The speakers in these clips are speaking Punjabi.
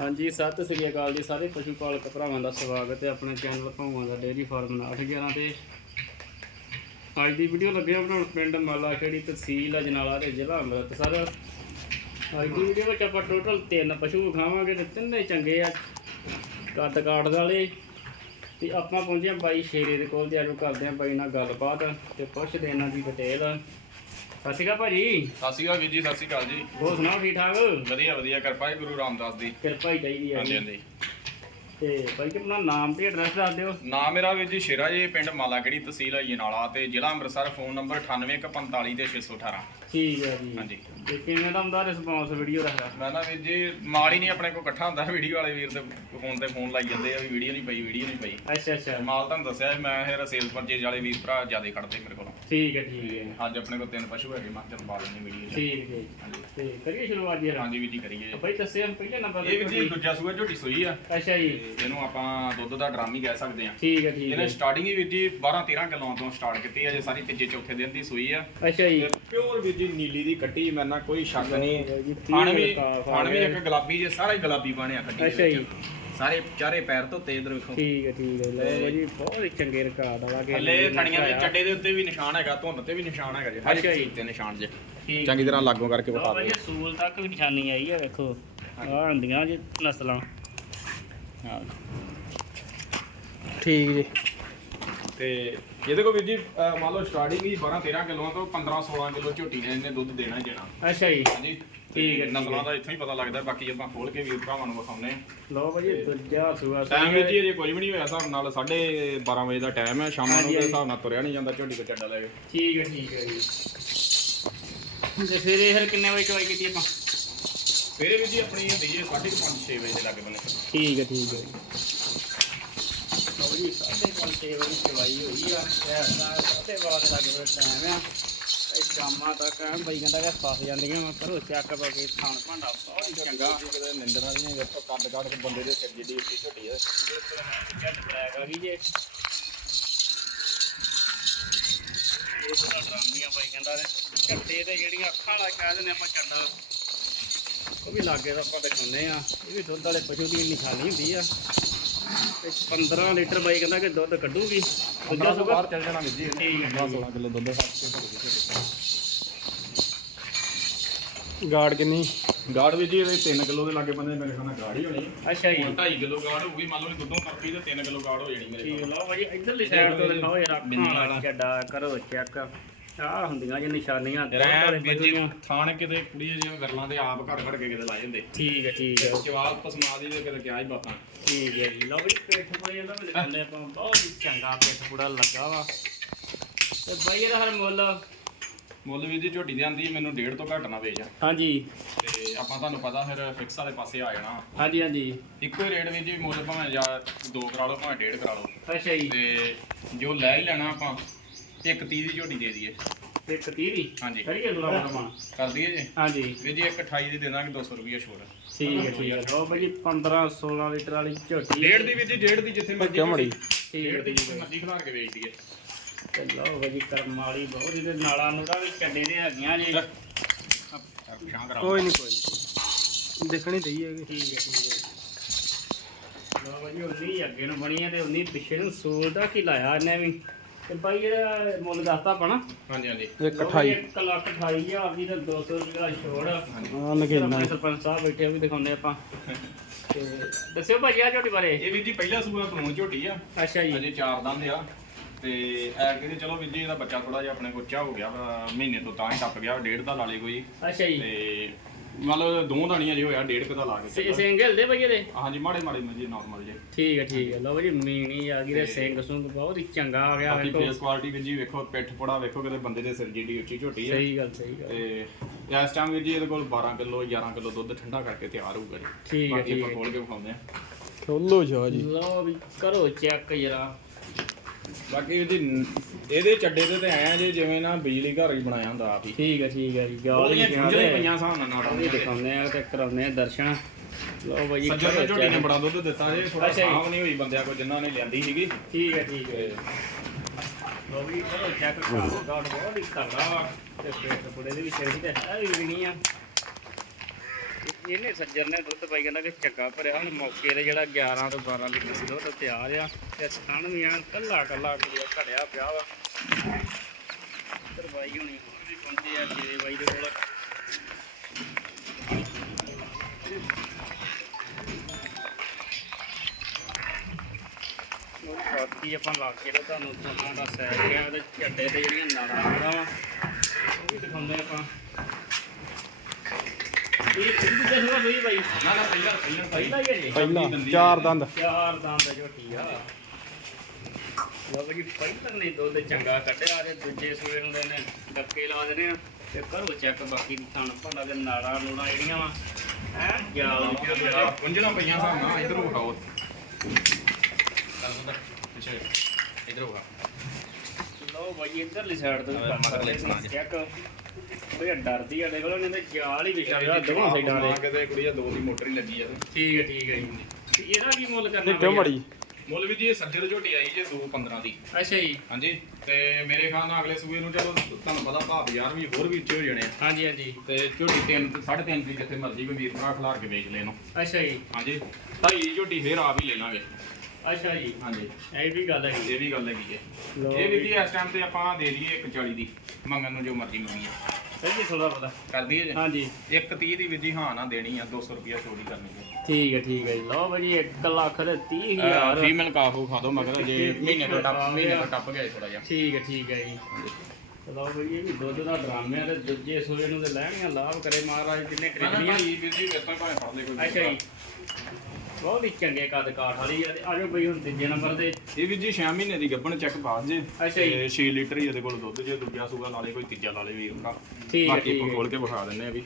ਹਾਂਜੀ, ਸਤਿ ਸ੍ਰੀ ਅਕਾਲ ਜੀ ਸਾਰੇ ਪਸ਼ੂ ਪਾਲਕ ਭਰਾਵਾਂ ਦਾ ਸਵਾਗਤ ਹੈ। ਆਪਣੇ ਚੈਨਲ ਭਾਵਾਂ ਦਾ ਡੇਅਰੀ ਫਾਰਮ 811 ਤੇ। ਅੱਜ ਦੀ ਵੀਡੀਓ ਲੱਗਿਆ ਬਣਾਉਣ ਪਿੰਡ ਮਾਲਾ ਖੇੜੀ ਤਹਿਸੀਲ ਅਜਨਾਲਾ ਤੇ ਜ਼ਿਲ੍ਹਾ ਅੰਮ੍ਰਿਤਸਰ। ਅੱਜ ਦੀ ਵੀਡੀਓ ਵਿੱਚ ਆਪਾਂ ਟੋਟਲ ਤਿੰਨ ਪਸ਼ੂ ਵਿਖਾਵਾਂਗੇ ਤੇ ਤਿੰਨੇ ਚੰਗੇ ਆ ਕੱਦ ਕਾਠ ਵਾਲੇ। ਤੇ ਆਪਾਂ ਪਹੁੰਚੇ ਹਾਂ ਬਾਈ ਸ਼ੇਰੇ ਦੇ ਕੋਲ ਤੇ ਅੱਜ ਕਰਦੇ ਹਾਂ ਬਾਈ ਨਾਲ ਗੱਲਬਾਤ ਤੇ ਪੁੱਛਦੇ ਇਹਨਾਂ ਦੀ ਡਿਟੇਲ ਸਤਿ ਸ਼੍ਰੀ ਅਕਾਲ ਭਾਜੀ। ਸਤਿ ਸ਼੍ਰੀ ਅਕਾਲ ਵੀਰ ਜੀ ਸਤਿ ਸ਼੍ਰੀ ਅਕਾਲ ਜੀ। ਹੋਰ ਸੁਣਾਓ ਠੀਕ ਠਾਕ? ਵਧੀਆ ਵਧੀਆ ਕਿਰਪਾ ਹੈ ਗੁਰੂ ਰਾਮਦਾਸ ਦੀ। ਕਿਰਪਾ ਹੀ ਚਾਹੀਦੀ ਹੈ ਹਾਂਜੀ। ਹਾਂਜੀ। ਤੇ ਬਾਈ ਜੀ ਆਪਣਾ ਨਾਮ ਤੇ ਐਡਰੈਸ ਦੱਸ ਦਿਓ। ਨਾਮ ਮੇਰਾ ਵੀਰ ਜੀ ਸ਼ੇਰਾ ਜੀ ਪਿੰਡ ਮਾਲਾਗੜੀ ਤਹਿਸੀਲ ਹੈ ਜਨਾਲਾ ਤੇ ਜ਼ਿਲ੍ਹਾ ਅੰਮ੍ਰਿਤਸਰ ਫੋਨ ਨੰਬਰ 9845 ਤੇ 618 ਠੀਕ ਹੈ ਜੀ। ਹਾਂਜੀ। ਤੇ ਕਿਵੇਂ ਦਾ ਹੁੰਦਾ ਰਿਸਪੌਂਸ ਵੀਡੀਓ ਦਾ ਮੈਂ ਨਾ ਵੀਰ ਜੀ ਮਾਲ ਹੀ ਨਹੀਂ ਆਪਣੇ ਕੋਲ ਇਕੱਠਾ ਹੁੰਦਾ ਵੀਡੀਓ ਵਾਲੇ ਵੀਰ ਤੇ ਫੋਨ ਤੇ ਫੋਨ ਲਾਈ ਜਾਂਦੇ ਆ ਵੀ ਵੀਡੀਓ ਨਹੀਂ ਪਈ ਵੀਡੀਓ ਨਹੀਂ ਪਈ। ਅੱਛਾ ਅੱਛਾ। ਮਾਲ ਤੁਹਾਨੂੰ ਦੱਸਿਆ ਮੈਂ ਫਿਰ ਸੇਲ ਪਰਚੇਜ ਵਾਲੇ ਵੀਰ ਭਰਾ ਜ਼ਿਆਦਾ ਖੜਦੇ ਮੇਰੇ ਕੋਲ। ਠੀਕ ਹੈ ਠੀਕ ਹੈ ਅੱਜ ਆਪਣੇ ਕੋਲ ਤਿੰਨ ਪਸ਼ੂ ਹੈਗੇ ਮੈਂ ਚਲ ਪਾ ਲੈਣੀ ਵੀਡੀਓ ਠੀਕ ਹੈ ਤੇ ਕਰੀਏ ਸ਼ੁਰੂਆਤ ਜੀ ਹਾਂਜੀ ਵੀਰ ਜੀ ਕਰੀਏ। ਬਾਈ ਦੱਸਿਆ ਪਹਿਲੇ ਨੰਬਰ ਇਹ ਵੀਰ ਜੀ ਦੂਜਾ ਸੂਆ ਝੋਟੀ ਸੂਈ ਆ। ਅੱਛਾ ਜੀ। ਇਹਨੂੰ ਆਪਾਂ ਦੁੱਧ ਦਾ ਡਰਮ ਹੀ ਕਹਿ ਸਕਦੇ ਆ ਠੀਕ ਹੈ ਠੀਕ ਇਹਨੇ ਹੈ। ਸਟਾਰਟਿੰਗ ਹੀ ਵੀਰ ਜੀ 12 13 ਕਿਲੋਆਂ ਤੋਂ ਸਟਾਰਟ ਕੀਤੀ ਹੈ ਜੇ ਸਾਰੀ ਤੀਜੇ ਚੌਥੇ ਦਿਨ ਦੀ ਸੂਈ ਆ। ਅੱਛਾ ਜੀ। ਪਿਓਰ ਵੀਰ ਜੀ ਨੀਲੀ ਦੀ ਕੱਟੀ ਮੈਂ ਨਾ ਕੋਈ ਸ਼ੱਕ ਨਹੀਂ। ਖਾਣ ਵੀ ਖਾਣ ਵੀ ਇੱਕ ਗੁਲਾਬੀ ਜੇ ਸਾਰਾ ਹੀ ਗੁਲਾਬੀ ਬਣਿਆ ਕੱਟੀ ਅੱਛਾ। ਜੀ। ਸਾਰੇ ਚਾਰੇ ਪੈਰ ਤੋਂ ਤੇ ਇਧਰ ਵੇਖੋ। ਠੀਕ ਹੈ ਠੀਕ ਹੈ ਲਓ ਜੀ ਬਹੁਤ ਹੀ ਚੰਗੇ ਰਿਕਾਰਡ ਵਾਲਾ ਕਿ ਥੱਲੇ ਥਣੀਆਂ ਦੇ ਚੱਡੇ ਦੇ ਉੱਤੇ ਵੀ ਨਿਸ਼ਾਨ ਹੈਗਾ ਧੁੰਨ ਤੇ ਵੀ ਨਿਸ਼ਾਨ ਹੈਗਾ ਜੀ ਹਰ ਅੱਛਾ ਇੱਕ ਜੀ। ਚੀਜ਼ ਤੇ ਨਿਸ਼ਾਨ ਜੇ। ਚੰਗੀ ਤਰ੍ਹਾਂ ਲਾਗੋਂ ਕਰਕੇ ਵਿਖਾ ਦਿਓ। ਸੂਲ ਤੱਕ ਵੀ ਨਿਸ਼ਾਨੀ ਆਈ ਹੈ ਵੇਖੋ। ਆਹ ਹੁੰਦੀਆਂ ਜੀ ਨਸਲਾਂ। ਹਾਂ ਠੀਕ ਜੀ। ਤੇ ਇਹਦੇ ਕੋ ਵੀਰ ਜੀ ਅਹ ਮੰਨ ਲਓ ਸਟਾਰਟਿੰਗ ਹੀ 12 13 ਕਿਲੋਆਂ ਤੋਂ 15 16 ਕਿਲੋ ਝੋਟੀ ਨੇ ਇਹਨੇ ਦੁੱਧ ਦੇਣਾ ਹੀ ਦੇਣਾ। ਅੱਛਾ ਜੀ। ਹਾਂਜੀ। ਠੀਕ ਹੈ, ਠੀਕ ਨਸਲਾਂ ਹੈ। ਦਾ ਇੱਥੋਂ ਹੀ ਪਤਾ ਲੱਗਦਾ ਬਾਕੀ ਆਪਾਂ ਖੋਲ ਕੇ ਵੀਰ ਭਰਾਵਾਂ ਨੂੰ ਵਿਖਾਉਨੇ ਲਓ ਬਾਈ ਇਹ ਦੂਜਾ ਸੂਆ ਟਾਈਮ ਵਿੱਚ ਜੀ ਅਜੇ ਕੁਝ ਵੀ ਨਹੀਂ ਹੋਇਆ ਹਿਸਾਬ ਨਾਲ 12:30 ਵਜੇ ਦਾ ਟਾਈਮ ਹੈ ਸ਼ਾਮ ਨੂੰ ਹਾਂਜੀ, ਦੇ। ਹਿਸਾਬ ਨਾਲ ਤੁਰਿਆ ਨਹੀਂ ਜਾਂਦਾ ਝੋਟੀ ਕੋ ਚੱਡਾ ਲੈ ਕੇ। ਠੀਕ ਹੈ ਠੀਕ ਹੈ ਜੀ। ਤੇ ਫਿਰ ਇਹ ਫਿਰ ਕਿੰਨੇ ਵਜੇ ਚਵਾਈ ਕੀਤੀ ਆਪਾਂ? ਸਵੇਰੇ ਵੀ ਜੀ ਆਪਣੀ ਹੁੰਦੀ ਹੈ 5:30 6 ਵਜੇ ਦੇ ਲਾਗੇ ਬੰਨੇ। ਠੀਕ ਹੈ ਠੀਕ ਹੈ। ਲਓ ਜੀ ਸਾਢੇ ਪੰਜ ਛੇ ਵਜੇ ਚਵਾਈ ਹੋਈ ਆ ਸਾਢੇ ਬਾਰਾਂ ਲੱਗ ਫਿਰ ਟਾਈਮ ਆ। ਇਹ ਸ਼ਾਮਾਂ ਤੱਕ ਐਂ ਬਈ ਕਹਿੰਦਾ ਕਿ ਫਸ ਜਾਂਦੀਆਂ ਮੈਂ ਕਰੋ ਚੱਕ ਪਾ ਕੇ ਖਾਣ ਭਾਂਡਾ ਬਹੁਤ ਹੀ ਚੰਗਾ। ਕਿਤੇ ਨਿੰਦਰ ਵਾਲੀ ਨਹੀਂ ਵੇਖੋ ਕੱਦ ਕੱਦ ਕੇ ਬੰਦੇ ਦੇ ਸਿਰ ਜਿੱਡੀ ਉੱਚੀ ਝੋਟੀ ਹੈ ਜੱਟ ਬਲੈਕ ਆ। ਗਈ ਜੇ ਇਹ ਥੋੜਾ ਡਰਾਮੀਆਂ ਬਈ ਕਹਿੰਦਾ ਤੇ ਕੱਟੇ ਤੇ ਜਿਹੜੀਆਂ ਅੱਖਾਂ ਵਾਲਾ ਕਹਿ ਦਿੰਦੇ ਆਪਾਂ ਚੱਡਾ ਉਹ ਵੀ ਲਾਗੇ ਦਾ ਆਪਾਂ ਦਿਖਾਉਂਦੇ ਆ ਇਹ ਵੀ ਦੁੱਧ ਵਾਲੇ ਪਸ਼ੂ ਦੀ ਨਿਸ਼ਾਨੀ ਹੁੰਦੀ ਆ। ਤੇ 15 ਲੀਟਰ ਬਾਈ ਕਹਿੰਦਾ ਕਿ ਦੁੱਧ ਕੱਢੂਗੀ। ਦੂਜਾ ਸੁਬਾ? ਬਾਹਰ ਚੱਲ ਜਾਣਾ ਵੀਰ ਜੀ। ਠੀਕ ਹੈ, 16 ਕਿਲੋ ਦੁੱਧ ਗਾੜ ਕਿੰਨੀ? ਗਾੜ ਵੀ ਜੀ ਇਹਦੇ 3 ਕਿਲੋ ਦੇ ਲਾਗੇ ਬੰਦੇ ਮੇਰੇ ਖਾਣਾ ਗਾੜ ਹੀ ਹੋਣੀ। ਅੱਛਾ ਜੀ। ਹੁਣ 2.5 ਕਿਲੋ ਗਾੜ ਹੋਊਗੀ ਮੰਨ ਲਓ ਦੁੱਧੋਂ ਕਰਪੀ ਤੇ 3 ਕਿਲੋ ਗਾੜ ਹੋ ਜਾਣੀ ਮੇਰੇ ਠੀਕ ਲਓ ਭਾਜੀ ਇਧਰਲੀ ਸਾਈਡ ਤੋਂ ਦਿਖਾਓ ਯਾਰ ਅੱਖਾਂ ਵਾਲਾ ਚੱਡਾ ਕਰੋ ਚੈੱਕ ਆਹ ਹੁੰਦੀਆਂ ਜੇ ਨਿਸ਼ਾਨੀਆਂ ਦੁੱਧ ਵਾਲੇ ਰਹਿ ਵੀਰ ਜੀ। ਥਾਣ ਕਿਤੇ ਕੁੜੀ ਜਿਵੇਂ ਗਰਲਾਂ ਦੇ ਆਪ ਘੜ ਘੜ ਕੇ ਕਿਤੇ ਲਾਏ ਹੁੰਦੇ। ਠੀਕ ਹੈ ਠੀਕ ਹੈ। ਜਵਾਬ ਪਸਮਾ ਦੀ ਤੇ ਕਿਤੇ ਕਿਆ ਹੀ ਬਾਤਾਂ। ਠੀਕ ਹੈ ਜੀ। ਲਓ ਵੀ ਪੇਠ ਪੁੜਾ ਜਾਂਦਾ ਵੀ ਦਿਖਾਉਂਦੇ ਆਪਾਂ ਬਹੁਤ ਹੀ ਚੰਗਾ ਪੇਠ ਪੁੜਾ ਲੱਗਾ ਵਾ। ਤੇ ਬਾਈ ਇਹਦਾ ਹਰ ਮੁੱਲ? ਮੁੱਲ ਵੀਰ ਜੀ ਝੋਟੀ ਦੇ ਆਂਦੀ ਹੈ ਮੈਨੂੰ ਡੇਢ ਤੋਂ ਘੱਟ ਨਾ ਵੇਚ। ਹਾਂਜੀ। ਤੇ ਆਪਾਂ ਤੁਹਾਨੂੰ ਪਤਾ ਫਿਰ ਫਿਕਸ ਵਾਲੇ ਪਾਸੇ ਆ ਜਾਣਾ। ਹਾਂਜੀ ਹਾਂਜੀ। ਇੱਕੋ ਹੀ ਰੇਟ ਵੀਰ ਜੀ ਮੁੱਲ ਭਾਵੇਂ ਜਾਂ 2 ਕਰਾ ਲਓ ਭਾਵੇਂ ਡੇਢ ਕਰਾ ਲਓ। ਅੱਛਾ ਜੀ। ਤੇ ਜੋ ਲੈ ਹੀ ਲੈਣਾ ਆਪਾਂ ਇੱਕ 30 ਦੀ ਝੋਟੀ ਦੇ ਦਈਏ। ਇੱਕ ਤੀਰੀ ਹਾਂਜੀ। ਕਰੀਏ ਗੁਲਾਬ ਰਮਾ ਕਰ ਦਈਏ ਜੀ? ਹਾਂਜੀ। ਵੀਰ ਜੀ ਇੱਕ 28 ਦੀ ਦੇ ਦਾਂਗੇ 200 ਰੁਪਏ ਛੋੜ ਠੀਕ ਹੈ ਠੀਕ ਹੈ। ਲਓ ਬਾਈ ਜੀ 15 16 ਲੀਟਰ ਵਾਲੀ ਝੋਟੀ। ਡੇਢ ਦੀ ਵੀਰ ਜੀ ਡੇਢ ਦੀ ਜਿੱਥੇ ਮਰਜ਼ੀ ਡੇਢ ਦੀ ਜਿੱਥੇ ਮਰਜ਼ੀ ਖਿਲਾਰ ਕੇ ਵੇਚ ਦਈਏ। ਤੇ ਲਓ ਬਾਈ ਜੀ ਕਰਮ ਵਾਲੀ ਬਹੁਤ ਇਹਦੇ ਨਾਲਾਂ ਨੂੰ ਵੀ ਚੱਡੇ ਦੇ ਹੈਗੀਆਂ ਜੀ। ਸ਼ਾਂ ਕਰਾਓ। ਕੋਈ ਨਹੀਂ ਕੋਈ ਨਹੀਂ ਦੇਖਣੀ ਚਾਹੀਏ ਹੈਗੀ। ਠੀਕ ਹੈ ਠੀਕ ਹੈ। ਲਓ ਬਾਈ ਜੀ ਉਨੀ ਅੱਗੇ ਨੂੰ ਬਣੀ ਹੈ ਤੇ ਉਨੀ ਪਿੱਛੇ ਨੂੰ ਸੂਲ ਦਾ ਕੀ ਲਾਇਆ ਇਹਨੇ ਵੀ। ਤੇ ਬਾਈ ਇਹਦਾ ਮੁੱਲ ਦੱਸਤਾ ਆਪਣਾ ਹਾਂਜੀ ਹਾਂਜੀ। ਇੱਕ 28 1 ਲੱਖ 28000 ਦੀ ਤੇ 200 ਰੁਪਏ ਦਾ ਛੋੜ। ਆ ਇੱਧਰ ਨਗੇਨਾ। ਆਪਣੇ ਸਰਪੰਚ ਸਾਹਿਬ ਬੈਠੇ ਆ, ਉਹ ਵੀ ਦਿਖਾਉਂਦੇ ਆਪਾਂ। ਤੇ ਦੱਸਿਓ ਭਾਜੀ ਆ ਝੋਟੀ ਬਾਰੇ। ਇਹ ਵੀਰ ਜੀ ਪਹਿਲਾ ਸੂਆ ਕਲੋਨ ਝੋਟੀ ਆ। ਅੱਛਾ ਜੀ। ਅਜੇ ਚਾਰ ਦੰਦ ਆ। ਤੇ ਐ ਕਹਿੰਦੇ ਚਲੋ ਵੀਰ ਜੀ ਇਹਦਾ ਬੱਚਾ ਥੋੜਾ ਜਿਹਾ ਆਪਣੇ ਕੋਲ ਉੱਚਾ ਹੋ ਗਿਆ ਮਹੀਨੇ ਤੋਂ ਤਾਂ ਹੀ ਟੱਪ ਗਿਆ ਡੇਢ ਦਾ ਲਾ ਲੇ ਕੋਈ। ਅੱਛਾ ਜੀ। ਤੇ ਮਤਲਬ ਦੋ ਦਾਣੀਆਂ ਜੇ ਹੋਇਆ ਡੇਢ ਕੁ ਦਾ ਲਾ ਕੇ ਸੇ ਸਿੰਗਲ ਦੇ ਭਾਈ ਇਹਦੇ? ਹਾਂਜੀ ਮਾੜੇ ਮਾੜੇ ਜੀ ਨਾਰਮਲ ਜੇ ਠੀਕ ਹੈ ਠੀਕ ਹੈ। ਲਓ ਭਾਜੀ ਮੀਣੀ ਆ ਗਈ ਤੇ ਸਿੰਘ ਸੁੰਗ ਬਹੁਤ ਹੀ ਚੰਗਾ ਆ ਗਿਆ ਬਾਕੀ ਵੇਖੋ। ਫੇਸ ਕੁਆਲਿਟੀ ਵੀਰ ਜੀ ਵੇਖੋ ਪਿੱਠ ਪੋੜਾ ਵੇਖੋ ਕਿਤੇ ਬੰਦੇ ਦੇ ਸਿਰ ਜਿੱਡੀ ਉੱਚੀ ਝੋਟੀ ਹੈ ਸਹੀ ਗੱਲ ਸਹੀ ਗੱਲ। ਤੇ ਇਸ ਟਾਈਮ ਵੀਰ ਜੀ ਇਹਦੇ ਕੋਲ 12 ਕਿਲੋ 11 ਕਿਲੋ ਦੁੱਧ ਠੰਡਾ ਕਰਕੇ ਤਿਆਰ ਹੋਊਗਾ ਜੀ। ਠੀਕ ਹੈ ਬਾਕੀ ਠੀਕ ਆਪਾਂ ਹੈ। ਖੋਲ ਕੇ ਵਿਖਾਉਂਦੇ ਆ ਖੋਲੋ ਜਾ ਜੀ। ਲਓ ਵੀ ਕਰੋ ਚੈੱਕ ਜਰਾ। ਬਾਕੀ ਇਹਦੀ ਇਹਦੇ ਚੱਡੇ ਤੇ ਤੇ ਐ ਜੇ ਜਿਵੇਂ ਨਾ ਬਿਜਲੀ ਘਰ ਹੀ ਬਣਾਇਆ ਹੁੰਦਾ ਆਪ ਹੀ। ਠੀਕ ਹੈ ਠੀਕ ਹੈ ਜੀ ਗਾਲ ਉਹਦੀਆਂ ਪਈਆਂ ਹਿਸਾਬ ਨਾਲ ਉਹ ਵੀ ਨਾੜਾਂ ਦਿਖਾਉਂਦੇ ਆ ਤੇ ਕਰਾਉਂਦੇ ਆ ਦਰਸ਼ਨ। ਲਓ ਭਾਈ ਜੀ ਸੱਜਣ ਝੋਟੀ ਨੇ। ਬੜਾ ਦੁੱਧ ਦਿੱਤਾ ਜੇ ਥੋੜਾ ਅੱਛਾ ਜੀ। ਸਾਂਭ ਨਹੀਂ ਹੋਈ ਬੰਦਿਆਂ ਕੋ ਜਿਨ੍ਹਾਂ ਨੇ ਲਿਆਂਦੀ ਸੀਗੀ। ਠੀਕ ਹੈ ਠੀਕ ਹੈ ਲਓ ਵੀ ਕਰੋ ਚੈੱਕ ਕਰੋ ਗਾਡ ਬਹੁਤ ਹੀ ਕਰਦਾ ਵਾ। ਤੇ ਪੇਟ ਪੁੜੇ ਦੇ ਵੀ ਸਿਰ ਹੀ ਤੇ ਹੈ ਵੀ ਨਹੀਂ ਆ। ਇਹਨੇ ਸੱਜਰ ਨੇ ਦੁੱਧ ਪਾਈ, ਕਹਿੰਦਾ ਕਿ ਚੰਗਾ ਭਰਿਆ ਹੁਣ ਮੌਕੇ ਤੇ ਜਿਹੜਾ 11 ਤੋਂ 12 ਲੀਟਰ ਦੁੱਧ ਤਿਆਰ ਆ। ਤੇ ਸਣ ਵੀ ਆ, ਕੱਲਾ ਕੱਲਾ ਕੁੜੀਆ ਘੜਿਆ ਪਿਆ ਵਾ। ਇੱਧਰ ਬਾਈ ਹੋਰ ਵੀ ਪਹੁੰਚੇ ਆ ਜੇ ਬਾਈ ਦੇ ਕੋਲ। ਬਾਕੀ ਆਪਾਂ ਲਾ ਕੇ ਤੇ ਤੁਹਾਨੂੰ ਥਾਣਾ ਦਾ ਸੈਰ ਗਿਆ ਤੇ ਝੱਡੇ ਤੇ ਜਿਹੜੀਆਂ ਨਾੜਾਂ ਵਾ ਉਹ ਵੀ ਦਿਖਾਉਂਦੇ ਆਪਾਂ। ਇਹ ਕਿੰਨੀ ਦੇ ਹੋਣਾ ਬਈ ਬਾਈ। ਨਾ ਨਾ ਪਹਿਲਾਂ ਪਹਿਲਾਂ ਪਹਿਲਾਂ ਹੀ ਹੈ ਜੀ। ਪਹਿਲਾਂ ਚਾਰ ਦੰਦ। ਚਾਰ ਦੰਦ ਝੋਟੀ ਆ। ਲਓ ਜੀ ਪਹਿਲਾਂ ਨਹੀਂ ਦੁੱਧ ਚੰਗਾ ਕੱਢਿਆ ਤੇ ਦੂਜੇ ਸੂਏ ਨੂੰ ਨੇ ਡੱਕੇ ਲਾ ਦੇਣੇ ਆ ਤੇ ਕਰੋ ਚੈੱਕ ਬਾਕੀ ਦੀ ਥਣ ਭੰਡਾ ਦੇ ਨਾੜਾਂ ਨੂੜਾਂ ਜਿਹੜੀਆਂ ਵਾ ਪੁੰਜਣਾ ਪਈਆਂ ਇਧਰ ਪਿੱਛੇ। ਇਧਰ ਲਓ ਇਧਰਲੀ ਸਾਈਡ ਤੋਂ ਸੁਣਾ। ਚੈੱਕ ਉਹ ਡਰਦੀ ਆ ਦੇ ਕੋਲ ਨਹੀਂ ਤੇ ਗਿਆਲ ਹੀ ਵਿਛਾ ਰਿਹਾ ਦੋਵਾਂ ਸਾਈਡਾਂ ਦੇ। ਕਿਤੇ ਕੁੜੀਆ ਦੋ ਦੀ ਮੋਟਰ ਹੀ ਲੱਗੀ ਆ। ਤੇ ਠੀਕ ਹੈ ਠੀਕ ਹੈ ਜੀ। ਤੇ ਇਹਦਾ ਕੀ ਮੁੱਲ ਕਰਨਾ ਕਿਉਂ? ਮੜੀ? ਮੁੱਲ ਵੀ ਜੀ ਇਹ ਸੱਜਰ ਝੋਟੀ ਆਈ ਜੇ 215 ਦੀ। ਅੱਛਾ ਜੀ। ਹਾਂਜੀ ਤੇ ਮੇਰੇ ਖਿਆਲ ਨਾਲ ਅਗਲੇ ਸੂਏ ਨੂੰ ਚਲੋ ਤੁਹਾਨੂੰ ਪਤਾ ਭਾਅ ਬਾਜ਼ਾਰ ਵੀ ਹੋਰ ਵੀ ਉੱਚੇ ਹੋ ਜਾਣੇ ਆ। ਹਾਂਜੀ ਹਾਂਜੀ। ਤੇ ਝੋਟੀ 3 ਤੇ 3.5 ਦੀ ਜਿੱਥੇ ਮਰਜ਼ੀ ਕੋਈ ਵੀਰ ਭਰਾ ਖਿਲਾਰ ਕੇ ਵੇਚ ਲੈਣੋ। ਅੱਛਾ ਜੀ। ਹਾਂਜੀ ਦੀ ਝੋਟੀ ਫੇਰ ਆਪ ਹੀ ਲੈ ਲਾਂਗੇ। ਅੱਛਾ ਜੀ। ਹਾਂਜੀ। ਇਹ ਵੀ ਗੱਲ ਹੈ ਇਹ ਵੀ ਗੱਲ ਹੈਗੀ ਹੈ। ਇਹ ਵੀ। ਜੀ ਇਸ ਟਾਈਮ ਤੇ ਆਪਾਂ ਦੇ ਦਈਏ 140 ਦੀ ਮੰਗਣ ਨੂੰ ਜੋ ਮਰਜ਼ੀ ਮੰਗੀਏ। ਸਹੀ ਥੋੜਾ ਪਤਾ ਕਰ ਦਈਏ ਜੀ? ਹਾਂਜੀ। 130 ਦੀ ਵੀ ਜੀ ਹਾਂ ਨਾ ਦੇਣੀ ਆ 200 ਰੁਪਿਆ ਚੋਰੀ ਕਰਨੀ ਹੈ। ਠੀਕ ਹੈ ਠੀਕ ਹੈ ਜੀ। ਲਓ ਭਾਜੀ 1 ਲੱਖ ਤੇ 30000 ਫੀਮੇਲ ਕਾਫੂ ਖਾ ਦੋ ਮਗਰ ਜੇ ਮਹੀਨੇ ਤੋਂ ਟੱਪ ਮਹੀਨੇ ਤੋਂ ਟੱਪ ਗਿਆ ਥੋੜਾ ਜਿਹਾ। ਠੀਕ ਹੈ ਠੀਕ ਹੈ ਜੀ। ਲਓ ਭਾਜੀ ਇਹ ਵੀ ਦੁੱਧ ਦਾ ਡਰਾਮੇ ਆ ਤੇ ਦੂਜੇ ਸੂਏ ਨੂੰ ਤੇ ਲੈਣੀਆਂ ਲਾਭ ਕਰੇ ਮਹਾਰਾਜ ਜਿੰਨੇ ਖਰੀਦਣੀਆਂ ਭਾਈ ਵੀਰ ਜੀ ਭਾਵੇਂ ਫੜ ਲੈ ਕੋਈ ਅੱਛਾ ਜੀ। ਬਹੁਤ ਹੀ ਚੰਗੇ ਕੱਦ ਕਾਠ ਵਾਲੀ ਆ ਤੇ ਆਜੋ ਬਈ ਹੁਣ ਤੀਜੇ ਨੰਬਰ ਤੇ। ਇਹ ਵੀ ਜੀ 6 ਮਹੀਨੇ ਦੀ ਗੱਭਣ ਚੈੱਕ ਬਾਅਦ ਜੇ ਅੱਛਾ ਜੀ। 6 ਲੀਟਰ ਹੀ ਇਹਦੇ ਕੋਲ ਦੁੱਧ ਜੇ ਦੂਜਾ ਸੂਗਾ ਲਾ ਲੇ ਕੋਈ ਤੀਜਾ ਲਾ ਲੇ ਵੀਰ ਭਰਾ ਠੀਕ ਹੈ ਬਾਕੀ ਆਪਾਂ ਖੋਲ ਕੇ ਵਿਖਾ ਦਿੰਨੇ ਆ ਵੀ।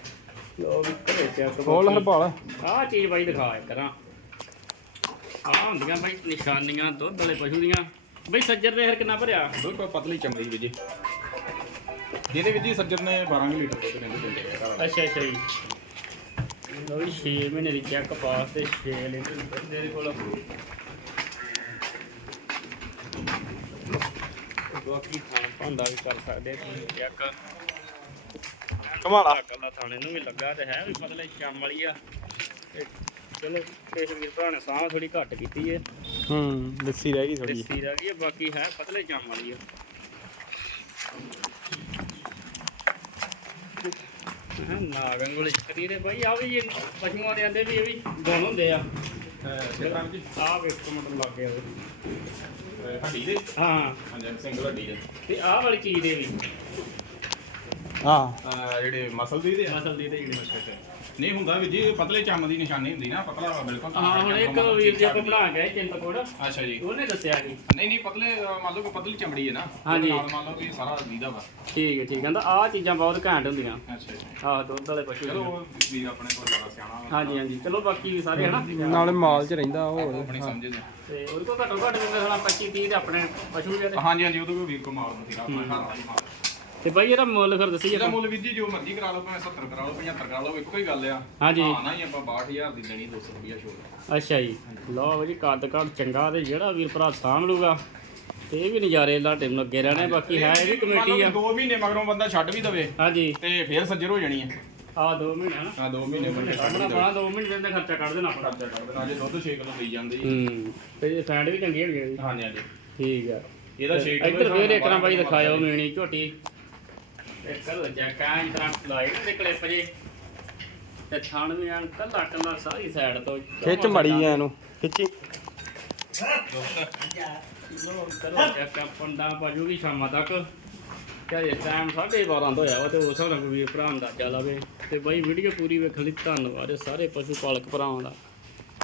ਲਓ ਵੀ ਘਰੇ ਚੈੱਕ ਖੋਲ ਹਰਪਾਲ ਆਹ ਚੀਜ਼ ਬਾਈ ਦਿਖਾ ਕਰਾਂ ਆਹ ਹੁੰਦੀਆਂ ਬਾਈ ਨਿਸ਼ਾਨੀਆਂ ਦੁੱਧ ਵਾਲੇ ਪਸ਼ੂ ਦੀਆਂ। ਬਈ ਸੱਜਰ ਦੇ ਹਰ ਕਿੰਨਾ ਭਰਿਆ? ਬਿਲਕੁਲ ਪਤਲੀ ਚਮੜੀ ਵੀ ਜੀ। ਇਹਦੇ ਵਿੱਚ ਜੀ ਸੱਜਰ ਨੇ 12 ਲੀਟਰ ਦੁੱਧ ਕਹਿੰਦੇ ਦਿੰਦੇ ਆ ਘਰ ਵਾਲੇ। ਅੱਛਾ ਅੱਛਾ ਜੀ। ਲਓ ਜੀ 6 ਮਹੀਨੇ ਦੀ ਚੈੱਕ ਪਾਸ ਤੇ 6 ਲੀਟਰ ਦੁੱਧ ਦੇ ਕੋਲ ਬਾਕੀ ਖਾਣ ਭਾਂਡਾ ਵੀ ਕਰ ਸਕਦੇ ਚੈੱਕ ਕਮਾਲਾ ਕੱਲਾ ਥਾਣੇ ਨੂੰ ਵੀ ਲੱਗਾ ਤੇ ਹੈ ਵੀ ਪਤਲੇ ਚੰਮ ਵਾਲੀ ਆ। ਚਲੋ ਕਿਸੇ ਵੀਰ ਭਰਾ ਨੇ ਸਾਹ ਥੋੜੀ ਘੱਟ ਕੀਤੀ ਏ। ਹੂੰ ਲੱਸੀ ਰਹਿ ਗਈ ਥੋੜੀ ਦੇਸੀ ਰਹਿ ਗਈ ਬਾਕੀ ਹੈ ਪਤਲੇ ਚੰਮ ਵਾਲੀ ਆ ਹਾਂ ਨਾਗਨ ਕੋਲ ਚੱਕਦੀ ਨੇ ਬਾਈ ਆ ਵੀ ਪਸ਼ੂਆਂ ਦੇ ਆਂਦੇ ਵੀ ਇਹ ਵੀ ਗੁਣ ਹੁੰਦੇ ਆ। ਤਰ੍ਹਾਂ ਜੀ ਆਹ ਵੇਖ ਟਮਾਟਰ ਲੱਗ ਗਿਆ ਹੱਡੀ ਦੇ? ਹਾਂ। ਸਿੰਗਲ ਹੱਡੀ ਦੇ। ਤੇ ਆਹ ਵਾਲੀ ਚੀਜ਼ ਦੇ ਵੀ। ਹਾਂ। ਅਹ ਜਿਹੜੇ ਮਸਲ ਦੀ ਦੇ ਆ। ਮਸਲ ਦੀ ਤੇ ਜਿਹੜੀ ਨਹੀਂ ਹੁੰਦਾ ਵੀ ਜੀ ਇਹ ਪਤਲੇ ਚੰਮ ਦੀ ਨਿਸ਼ਾਨੀ ਹੁੰਦੀ ਨਾ ਪਤਲਾ ਵਾ ਬਿਲਕੁਲ ਹਾਂ ਹੁਣ ਇੱਕ ਵੀਰ ਜੀ ਆਪਾਂ ਬਣਾ ਗਏ ਚਿੰਤਕੋੜ ਅੱਛਾ ਜੀ। ਉਹਨੇ ਦੱਸਿਆ ਜੀ ਨਹੀਂ ਨਹੀਂ ਪਤਲੇ ਅਹ ਮੰਨ ਲਓ ਕਿ ਪਤਲੀ ਚਮੜੀ ਹੈ ਨਾ ਹਾਂਜੀ। ਉਹਦੇ ਨਾਲ ਮੰਨ ਲਓ ਕਿ ਸਾਰਾ ਦੀਦਾ ਵਾ। ਠੀਕ ਹੈ ਠੀਕ ਹੈ। ਕਹਿੰਦਾ ਆਹ ਚੀਜ਼ਾਂ ਬਹੁਤ ਘੈਂਟ ਹੁੰਦੀਆਂ। ਅੱਛਾ ਜੀ। ਆਹ ਦੁੱਧ ਵਾਲੇ ਪਸ਼ੂ ਚਲੋ ਦੀਆਂ। ਉਹ ਵੀ ਆਪਣੇ ਕੋਲ ਜ਼ਿਆਦਾ ਸਿਆਣਾ ਵਾ। ਹਾਂਜੀ ਹਾਂਜੀ। ਚਲੋ ਬਾਕੀ ਵੀ ਸਾਰੇ ਹਨਾ? ਨਾਲੇ ਮਾਲ ਚ ਰਹਿੰਦਾ ਆਪੋ ਉਹ ਆਪਣੀ ਸਮਝ ਦੇ। ਤੇ ਉਹਦੇ ਕੋਲ ਘੱਟੋ ਘੱਟ ਜਿੰਨੇ ਸਾਲਾ 25 30 ਦੇ ਆਪਣੇ ਪਸ਼ੂ ਜਿਹੇ ਤੇ ਹਾਂਜੀ ਹਾਂਜੀ ਉਹਦੇ ਕੋਲ ਵੀਰ ਕੋ ਮਾਲ ਬਥੇਰਾ ਆਪਣਾ ਘਰ ਵਾਲੀ ਮਾਲ। ਤੇ ਬਾਈ ਇਹਦਾ ਮੁੱਲ ਫਿਰ ਦੱਸੀ ਜਰਾ ਮੁੱਲ ਵੀ ਜੀ ਜੋ ਮਰਜ਼ੀ ਕਰਾ ਲਓ ਭਾਵੇਂ 70 ਕਰਾ ਲਓ 75 ਕਰਾ ਲਓ ਇੱਕੋ ਹੀ ਗੱਲ ਆ। ਹਾਂਜੀ। ਹਾਂ ਨਾ ਹੀ ਆਪਾਂ 62000 ਦੀ ਦੇਣੀ 200 ਰੁਪਿਆ ਛੋੜ ਅੱਛਾ ਜੀ। ਲਓ ਬਾਈ ਕੱਦ ਕੱਦ ਚੰਗਾ ਤੇ ਜਿਹੜਾ ਵੀਰ ਭਰਾ ਸਾਂਭ ਲੂਗਾ ਤੇ ਇਹ ਵੀ ਨਜ਼ਾਰੇ ਲਾਟੇ ਨੂੰ ਲੱਗੇ ਰਹਿਣੇ ਬਾਕੀ ਹੈ ਇਹ ਵੀ ਕਮੇਟੀ ਆ। 2 ਮਹੀਨੇ ਮਗਰੋਂ ਬੰਦਾ ਛੱਡ ਵੀ ਦਵੇ ਹਾਂਜੀ। ਤੇ ਫੇਰ ਸੱਜਰ ਹੋ ਜਾਣੀ ਹੈ ਆਹ 2 ਮਹੀਨੇ ਹਨਾ ਹਾਂ 2 ਮਹੀਨੇ ਬੰਦੇ ਬਣਾ 2 ਮਹੀਨੇ ਦਾ ਖਰਚਾ ਕੱਢ ਦੇਣਾ ਆਪਣਾ। ਖਰਚਾ ਕਰ ਦੇਣਾ ਜੇ ਦੁੱਧ 6 ਕਿਲੋ ਲਈ ਜਾਂਦੇ ਜੀ। ਹੂੰ ਤੇ ਫੈਂਡ ਵੀ ਚੰਗੀ ਹੋਣੀ ਚਾਹੀਦੀ ਹਾਂਜੀ ਹਾਂਜੀ। ਠੀਕ ਆ। ਇਹਦਾ 6 ਕਿਲੋ ਇੱਧਰ ਫੇਰ ਇੱਕ ਨਾ ਬਾਈ ਦਿਖਾਇਓ ਮੀਣੀ ਝੋਟੀ। ਇਸ ਤਰ੍ਹਾਂ ਲਾਈ ਨਾ ਨਿਕਲੇ ਪਜੇ। ਤੇ ਥਣ ਵੀ ਐਨ ਕੱਲਾ ਕੱਲਾ ਸਾਰੀ ਸਾਈਡ ਤੋਂ ਖਿੱਚ ਮੜੀ ਐ ਇਹਨੂੰ ਖਿੱਚੀ। ਲੋ ਕਰੋ ਚੈੱਕ ਪੰਡਾ ਪਾਜੂਗੀ ਸ਼ਾਮਾਂ ਤੱਕ। ਟਾਈਮ 12:30 ਹੋਇਆ ਵਾ ਤੇ ਉਸ ਹਿਸਾਬ ਨਾਲ ਭਰਾ ਅੰਦਾਜ਼ਾ ਲਾਵੇ ਤੇ ਬਾਈ ਵੀਡੀਓ ਪੂਰੀ ਵੇਖਣ ਲਈ ਧੰਨਵਾਦ ਸਾਰੇ ਪਸ਼ੂ ਪਾਲਕ ਭਰਾਵਾਂ ਦਾ।